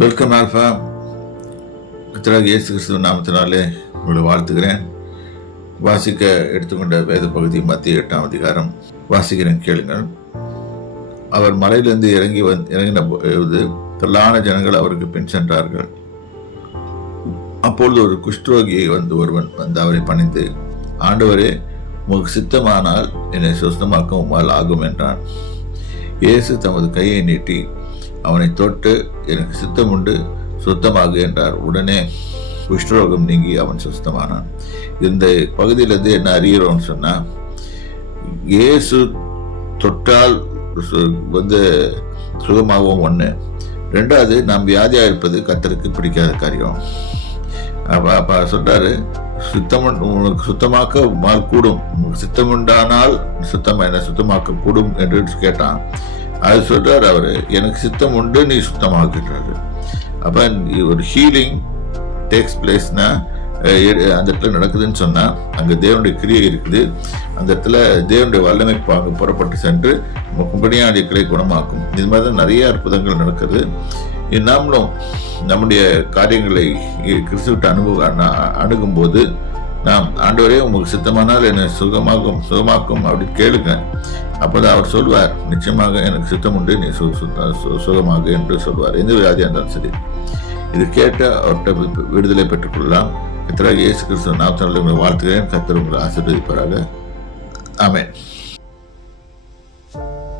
Welcome alpha. கர்த்தராகிய இயேசு கிறிஸ்துவின் நாமத்தினாலே உங்களை வாழ்த்துகிறேன். வாசிக்க எடுத்துக்கொண்ட வேத பகுதி மத்திய 8ஆம் அதிகாரம். வாசிக்கிறேன், கேளுங்கள். அவர் மலையிலிருந்து இறங்கின போது திரளான ஜனங்கள் அவருக்கு பின் சென்றார்கள். அப்பொழுது ஒரு குஷ்டரோகியை ஒருவன் வந்து அவரை பணிந்து, ஆண்டவரே, உமக்கு சித்தமானால் என்னை சுத்தமாக்க உம்மால் ஆகும் என்றான். இயேசு தமது கையை நீட்டி அவனை தொட்டு, எனக்கு சித்தம் உண்டு, சுத்தமாக என்றார். உடனே குஷ்டரோகம் நீங்கி அவன் சுத்தமானான். இந்த பகுதியிலிருந்து என்ன அறிகிறோம்னு சொன்னா, இயேசு தொட்டால் சுகமாகவும் ஒன்று. ரெண்டாவது, நாம் வியாதியா இருப்பது கர்த்தருக்கு பிடிக்காத காரியம். அப்ப சொல்றாரு, உனக்கு சுத்தமாக்க உம்மால் கூடும், உனக்கு சித்தம் உண்டானால் சுத்தமாக்க கூடும் என்று கேட்டான். அது சொல்றாரு அவரு, எனக்கு சித்தம் உண்டு, நீ சுத்தமாக்குறாரு. அப்ப ஒரு ஹீலிங் டேக்ஸ் பிளேஸ்னா அந்த இடத்துல நடக்குதுன்னு சொன்னா அங்க தேவனுடைய கிரியை இருக்குது. அந்த இடத்துல தேவனுடைய வல்லமை புறப்பட்டு சென்று கும்படியாடிகளை குணமாக்கும். இது மாதிரி தான் நிறைய அற்புதங்கள் நடக்குது. நாமளும் நம்முடைய காரியங்களை கிறிஸ்துவிட்டு அணுகும் போது நாம், ஆண்டவரே, உங்களுக்கு சித்தமானால் என்னை சுகமாக்கும் அப்படின்னு கேளுங்க. அப்போதான் அவர் சொல்வார், நிச்சயமாக எனக்கு சித்தம் உண்டு, நீ சுகமாக என்று சொல்வார். எந்த வியாதியாக இருந்தாலும் சரி, இது கேட்டு அவர்கிட்ட விடுதலை பெற்றுக்கொள்ளலாம். கர்த்தராகிய இயேசு கிறிஸ்துவின் நாமத்தினாலே உங்களை வாழ்த்துகிறேன். கர்த்தர் உங்களை ஆசீர்வதிப்பாராக. ஆமென்.